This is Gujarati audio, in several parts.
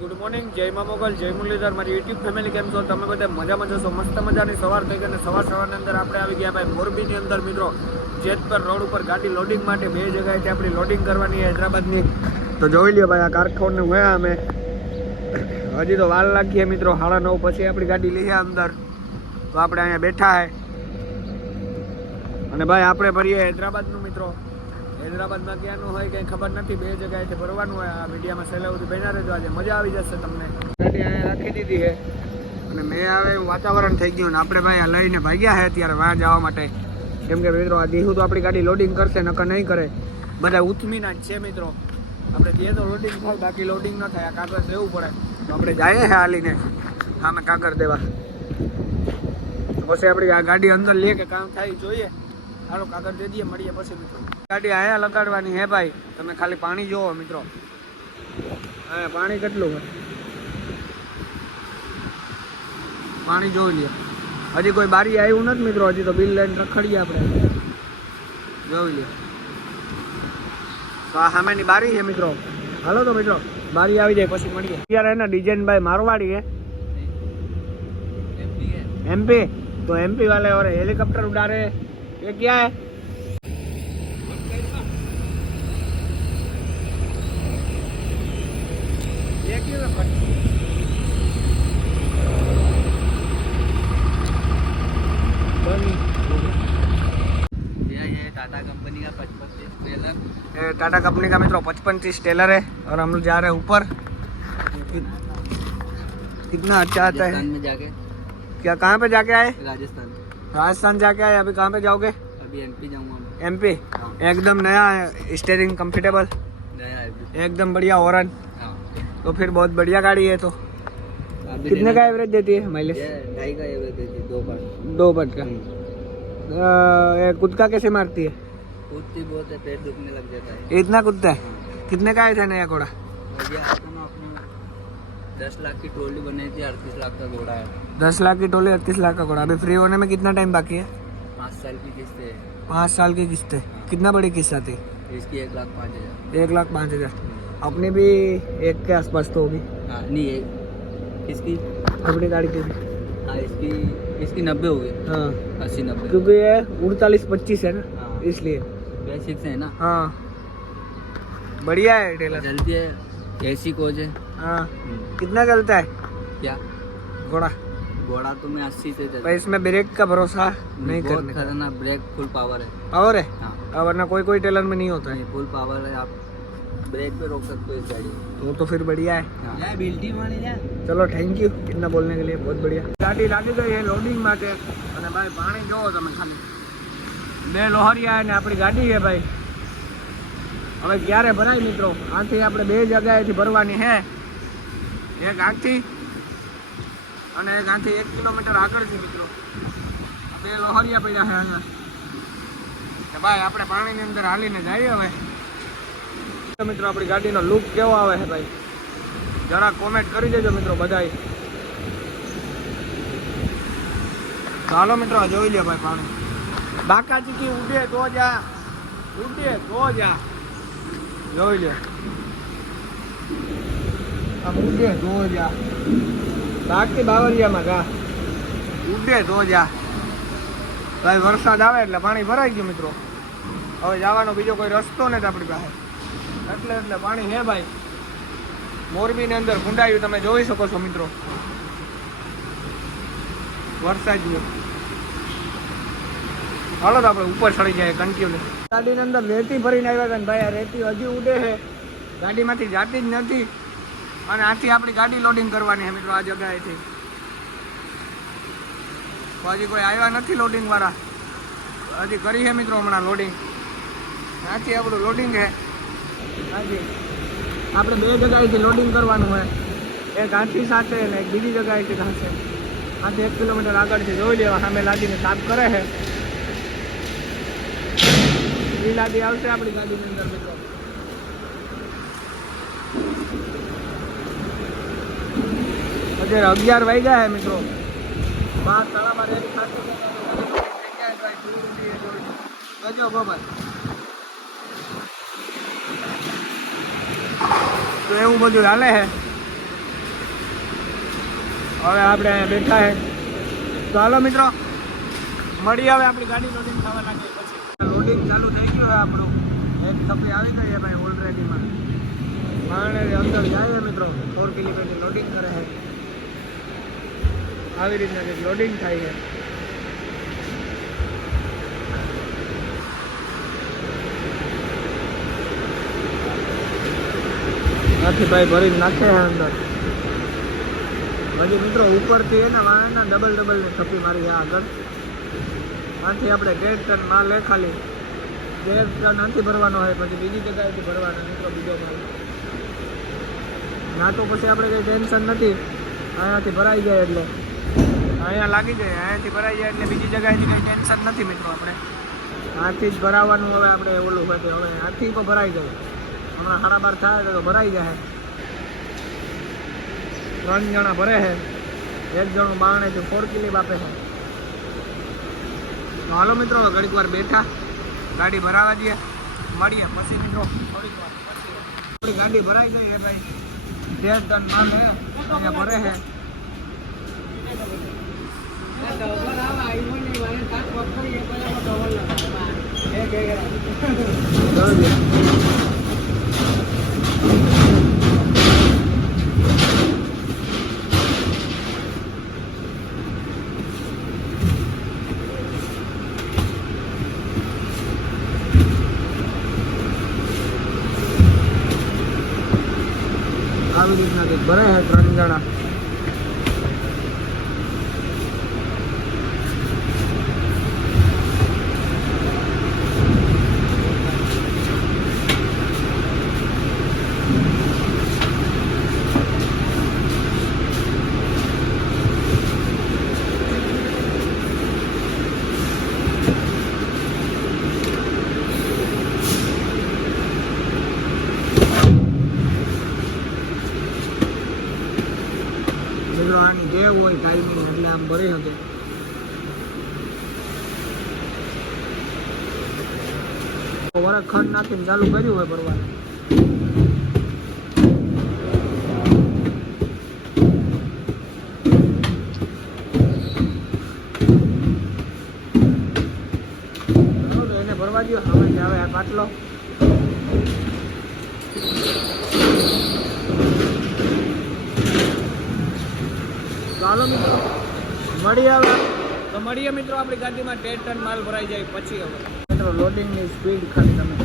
ગુડ મોર્નિંગ જય મા મોગલ જય મુરલીધર મારી યુટ્યુબ ફેમિલી કેમ છો? તમે બધા મજામાં જશો મસ્ત મજાની સવાર થઈ ગઈ અને સવાર સવારની અંદર આપણે આવી ગયા ભાઈ મોરબીની અંદર, મિત્રો. જેતપર રોડ ઉપર ગાડી લોડિંગ માટે બે જગ્યાએથી આપણી લોડિંગ કરવાની હૈદરાબાદની. તો જોઈ લ્યો ભાઈ, આ કારખાને હોયા અમે. હજી તો વાર લાગીએ મિત્રો. સાડા નવ પછી આપણી ગાડી લઈએ અંદર. તો આપણે અહીંયા બેઠા હે. અને ભાઈ, આપણે ભરીએ હૈદરાબાદનું, મિત્રો. હૈદરાબાદમાં ક્યાંનું હોય કંઈ ખબર નથી, બે જગ્યાએથી ભરવાનું હોય, આ મીડિયામાં સહેલા સુધી બન્યા રહેજો, આજે મજા આવી જશે તમને. ગાડી રાખી દીધી છે. અને મેં એવું વાતાવરણ થઈ ગયું ને આપણે ભાઈ લઈને ભાગ્યા છે અત્યારે વાં જવા માટે. કેમ કે મિત્રો, આ દીહું તો આપણી ગાડી લોડિંગ કરશે, નકર નહીં કરે. બધા ઉથમીના જ છે મિત્રો. આપણે જે તો લોડિંગ થાય, બાકી લોડિંગ ન થાય, આ કાગળ દેવું પડે. તો આપણે જઈએ છે હાલીને. સામે કાગળ દેવા. પછી આપણી આ ગાડી અંદર લે કે કામ થાય જોઈએ. હાલો કાગળ દે દઈએ, મળીએ પછી મિત્રો. ગાડી અહીંયા લગાડવાની હે ભાઈ તમે ખાલી પાણી જોવો મિત્રો અહીંયા પાણી કેટલું હોય પાણી જોઈ લ્યો હજી કોઈ બારી આવ્યું નથી મિત્રો હજી તો બિલ લઈને રખડીએ આપણે જોઈ લ્યો તો આ સામેની બારી છે મિત્રો હાલો તો મિત્રો બારી આવી જાય પછી મળીએ અત્યારે એના ડિઝાઇન ભાઈ મારવાડી है एमपी तो एमपी वाले और हेलीकॉप्टर उड़ा रहे हैं ये क्या है टाटा कंपनी का मित्रों पचपन तीस टेलर है और हम लोग जा रहे हैं ऊपर। कितना अच्छा आता है। में जाके। क्या कहाँ पे जाके आए? राजस्थान। राजस्थान जाके आए अभी कहाँ पे जाओगे? अभी एमपी जाऊँगा एमपी हाँ। एकदम नया है स्टेयरिंग कंफर्टेबल नया है एकदम बढ़िया हॉर्न हाँ। तो फिर बहुत बढ़िया गाड़ी है तो। कितने का एवरेज देती है माइलेज ढाई का एवरेज देती है दो पर दो बट का। हम्म। ये कुदका कैसे मारती है? कूदती बहुत है पेट दुखने लग जाता है। इतना कुदता है? हाँ। कितने का आया था नया घोड़ा? ना दस लाख की ट्रॉली बनाई थी अड़तीस लाख का घोड़ा है। दस लाख की टोली अड़तीस लाख का घोड़ा। अभी फ्री होने में कितना टाइम बाकी है? पाँच साल की किस्त है। पाँच साल की किस्त है। कितना बड़ी किस्त आती? इसकी एक लाख पाँच हज़ार। है एक लाख पाँच हज़ार। अपनी भी एक के आसपास तो होगी। हाँ नहीं है इसकी अपनी गाड़ी की भी। हाँ इसकी इसकी नब्बे हो गई। हाँ। अस्सी नब्बे। क्योंकि ये उड़तालीस पच्चीस है ना? हाँ। बेसिक से है ना। हाँ। बढ़िया है टेलर चलती है ऐसी कोच है। हाँ। हम्म। कितना चलता है? क्या? घोड़ा। घोड़ा तो मैं अस्सी से चलता इसमें ब्रेक का भरोसा नहीं करने खतरनाक ब्रेक फुल पावर है। पावर है? हाँ।, हाँ। वरना कोई कोई टेलर में नहीं होता है। फुल पावर है आप ब्रेक पे रोक सकते हो इस गाड़ी वो तो फिर बढ़िया है। बिल्टी मानी जाए ચલો થેન્ક યુ કિતના બોલને કે લીએ બહુત બઢિયા ગાડી લાગી ગઈ હે લોડિંગ भाई पानी जो तो मैं खाली। બે લોહરિયા અને આપણી ગાડી છે ભાઈ. હવે ક્યારે ભરાય મિત્રો? આથી આપણે બે જગ્યાએથી ભરવાની છે. એક આથી અને એક આથી એક કિલોમીટર આગળ છે મિત્રો. બે લોહરિયા પડ્યા છે અહીંયા. ભાઈ, આપણે પાણીની અંદર હાલીને જઈએ હવે. મિત્રો, આપણી ગાડીનો લુક કેવો આવે છે ભાઈ? જરા કોમેન્ટ કરી દેજો મિત્રો બધાય. ચાલો મિત્રો, જોઈ લે ભાઈ પાણી. બાકા ચીકી ઉડે તો જા ઉડે તો જા જોઈ લે. આ ઉડે તો જા બાકી બાવરિયામાં ગા. ઉડે તો જા ભાઈ વરસાદ આવે એટલે પાણી ભરાઈ ગયું મિત્રો. હવે જવાનો બીજો કોઈ રસ્તો નથી આપણી પાસે. એટલે એટલે પાણી હે ભાઈ. મોરબીની અંદર ગુંડાયું તમે જોઈ શકો છો મિત્રો. વરસાદ ગયો. હાલો તો આપણે ઉપર ચડી જાય કન્ટિન્યુ ગાડીની અંદર રેતી ભરીને આવ્યા હતા ભાઈ, આ રેતી હજી ઉડે છે. ગાડીમાંથી જાતી જ નથી. અને આથી આપણી ગાડી લોડિંગ કરવાની છે મિત્રો, આ જગ્યાએથી. હજી કોઈ આવ્યા નથી લોડિંગવાળા. હજી કરી છે મિત્રો હમણાં લોડિંગ. આથી આપણું લોડિંગ છે. હાજી આપણે બે જગ્યાએથી લોડિંગ કરવાનું હોય. એક આથી સાથે અને એક બીજી જગ્યાએથી થશે આથી એક કિલોમીટર આગળથી જોઈ લેવા, સામે લાદીને સાફ કરે છે. એ લાદી આવશે આપણી ગાડીની અંદર, મિત્રો. અત્યારે અગિયાર વાગ્યા છે, મિત્રો. બાર તળામાં રેડી ખાતી ગજો બબર તો એવું બધું હાલે છે. હવે આપણે અહીંયા બેઠા છે. તો હાલો, મિત્રો. મળી આવે આપણી ગાડી લોડિંગ થવા લાગે પછી. લોડિંગ ચાલુ થઈ ગયું છે આપણું. એક સપ્લી આવી ગઈ ભાઈ ઓલરેડીમાં માણે અંદર જાય છે મિત્રો. ફોર કિલોમીટર લોડિંગ કરે છે. આવી રીતના કંઈક લોડિંગ થાય છે. નથી ભાઈ ભરી નાખે અંદર. હજી મિત્રો ઉપરથી એના વાળાના ડબલ ડબલ ને થપી મારી આગળ. આથી આપણે ગેટ માલ લે ખાલી ટન આથી ભરવાનો હોય પછી બીજી જગ્યાએથી ભરવાનો મિત્રો બીજો માલ ના તો પછી આપણે કંઈ ટેન્શન નથી. અહીંયાથી ભરાઈ જાય એટલે. અહીંયા લાગી જાય અહીંયાથી ભરાઈ જાય એટલે બીજી જગ્યાએથી કંઈ ટેન્શન નથી મિત્રો આપણે. હાથથી જ ભરાવાનું હવે આપણે ઓલું હોય તો હવે હાથી તો ભરાઈ જાય. હમણાં સાડા બાર થાય તો ભરાઈ જાય. ત્રણ જણા ભરે છે. એક જણું બારણેથી ફોર કિલીપ આપે છે. હાલો મિત્રો ઘડીક વાર બેઠા. ગાડી ભરાવા દઈએ. મળીએ પછી મિત્રો. થોડીક વાર પછી થોડી ગાડી ભરાઈ ગઈ એ ભાઈ. બે ટન માલ છે અહીંયા ભરે છે આવી. રીતના કંઈક ભરે છે ત્રણ જણા મિત્રો આની ટેવ હોય ટાઈમિંગ એટલે આમ ભરી શકે વરખ ખંડ નાખીને ચાલુ કર્યું હોય ભરવાનું. એને ભરવા દો હવે આ પાટલો. ચાલો મિત્રો. મળી આવે તો મળીએ મિત્રો આપણી ગાડીમાં ડેઢ ટન માલ ભરાઈ જાય પછી હવે. મિત્રો લોડિંગની સ્પીડ ખાલી તમે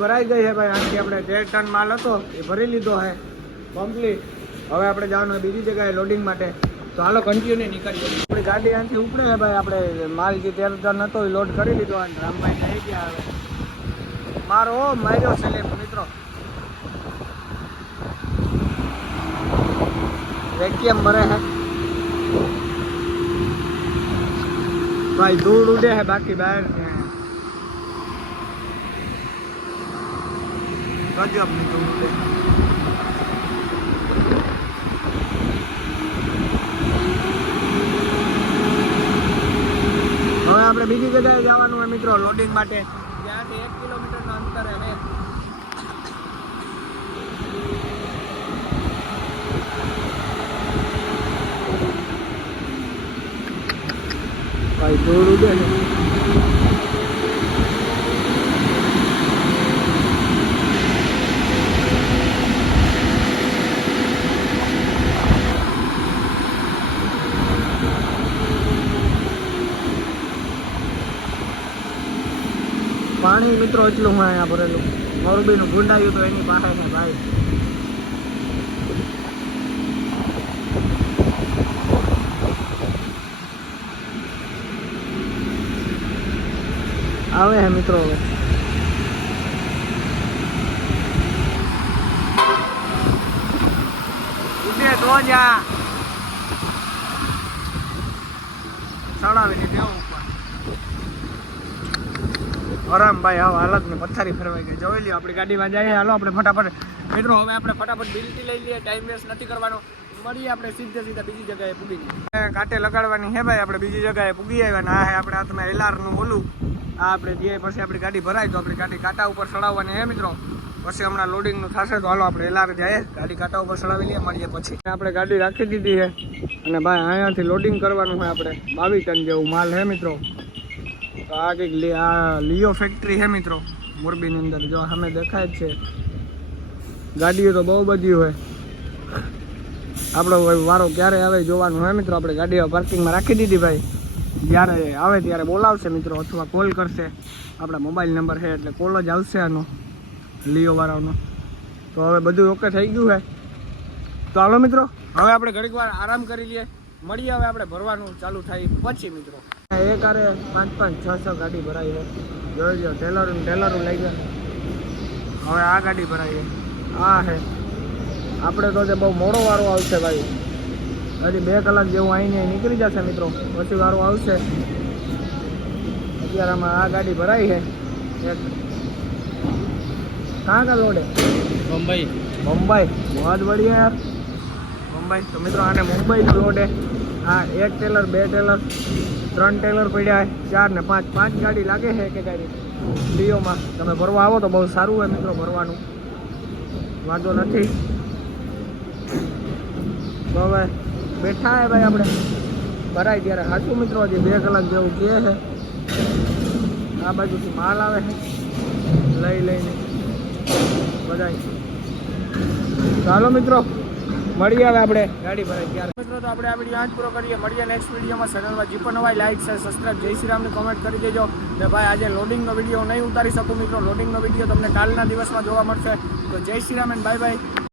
ભરાઈ ગઈ છે ભાઈ. આથી આપણે ડેઢ ટન માલ હતો, એ ભરી લીધો છે કમ્પ્લીટ હવે આપણે જવાનું છે બીજી જગ્યાએ લોડિંગ માટે. તો હાલો કન્ટિન્યુ નીકળીએ. આપણી ગાડી આથી ઉપડે છે ભાઈ. આપણે માલ જે તેર ટન હતો, એ લોડ કરી લીધો અને રામભાઈ થઈ ગયા હવે. મારો માર્યો સેલેબ મિત્રો. વેક્યુમ ભરે છે ભાઈ ધૂળ ઉડે છે બાકી બહાર. ગજબની ધૂળ હવે આપણે બીજી જગ્યાએ જવાનું હોય મિત્રો લોડિંગ માટે. ત્યાંથી એક કિલોમીટરના અંતરે હવે. ભાઈ ધૂળ ઉડે છે. પાણી મિત્રો એટલું હું અહીંયા ભરેલું. મોરબીનું ગુંડાયું તો એની પાસે ને ભાઈ. આવે હે મિત્રો હવે. ચડાવી દીધી આરામ ભાઈ હવે હાલત ને પથારી ફેરવાઈ ગઈ. જોઈ લ્યો, આપણી ગાડીમાં જઈએ હાલો, આપણે ફટાફટ. મિત્રો, હવે આપણે ફટાફટ બિલટી લઈ લઈએ. ટાઈમ વેસ્ટ નથી કરવાનો. મળીએ આપણે સીધે સીધા બીજી જગ્યાએ પૂગી જઈએ કાંટે લગાડવાની હે ભાઈ, આપણે બીજી જગ્યાએ પૂગી આવ્યા ને આ આપણે હાથમાં એલારનું ઓલું. આપણે જઈએ પછી આપણી ગાડી ભરાય તો આપણી ગાડી કાંટા ઉપર ચડાવવાની હે, મિત્રો. પછી હમણાં લોડિંગનું થશે તો હાલો, આપણે એલાર જાય. ગાડી કાંટા ઉપર ચડાવી મળીએ પછી. આપણે ગાડી રાખી દીધી છે અને ભાઈ, અહીંયાથી લોડિંગ કરવાનું હોય આપણે. બાવીસ ટન જેવું માલ હે, મિત્રો. તો આ કંઈક આ લિયો ફેક્ટરી છે મિત્રો, મોરબીની અંદર. જો સામે દેખાય જ છે. ગાડીઓ તો બહુ બધી હોય. આપણો વારો ક્યારે આવે જોવાનું હોય મિત્રો. આપણે ગાડીઓ પાર્કિંગમાં રાખી દીધી ભાઈ. જ્યારે આવે ત્યારે બોલાવશે મિત્રો અથવા કોલ કરશે. આપણા મોબાઈલ નંબર છે એટલે કોલ જ આવશે આનો, લિયો વાળાનો. તો હવે બધું ઓકે થઈ ગયું છે. તો હાલો મિત્રો, હવે આપણે ઘડીક વાર આરામ કરી લઈએ. મળીએ હવે આપણે ભરવાનું ચાલુ થાય પછી મિત્રો. એક આરે પાંચ પાંચ છ છ ગાડી ભરાઈ છે. જોઈ લો ટેલરું ટેલરું લઈ જાય હવે આ ગાડી ભરાઈ છે. આ હે આપણે તો જે બહુ મોડો વારો આવશે ભાઈ. હજી બે કલાક જેવું આવીને નીકળી જશે મિત્રો. પછી વારો આવશે. અત્યારે આમાં આ ગાડી ભરાઈ છે. એક. કાં કા લોડે? મુંબઈ. મુંબઈ. બહુ બઢિયા યાર. મુંબઈ. તો મિત્રો આને મુંબઈ લોડ. હે આ એક ટેલર બે ટેલર. ત્રણ ટેલર પડ્યા ચાર ને પાંચ. પાંચ ગાડી લાગે છે કે ગાડી? ડીઓમાં. તમે ભરવા આવો તો બહુ સારું હોય મિત્રો ભરવાનું. વાંધો નથી. હવે બેઠા હે ભાઈ આપણે. ભરાય ત્યારે સાચું મિત્રો, હજી બે કલાક જેવું જે છે આ બાજુથી માલ આવે છે લઈ લઈને. બધાય. ચાલો મિત્રો મળીએ હવે આપણે. ગાડી ભરાય ત્યારે. તો આપણે આ વીડિયો આજ પૂરો કરીએ. મળીએ નેક્સ્ટ વિડીયોમાં ચેનલમાં જે પણ નવાય લાઈક છે સબસ્ક્રાઈબ જય શ્રી રામની કોમેન્ટ કરી દેજો. ને ભાઈ, આજે લોડિંગનો વીડિયો નહીં ઉતારી શકું મિત્રો. લોડિંગનો વીડિયો તમને કાલના દિવસમાં જોવા મળશે. તો જય Shri Ram and bye bye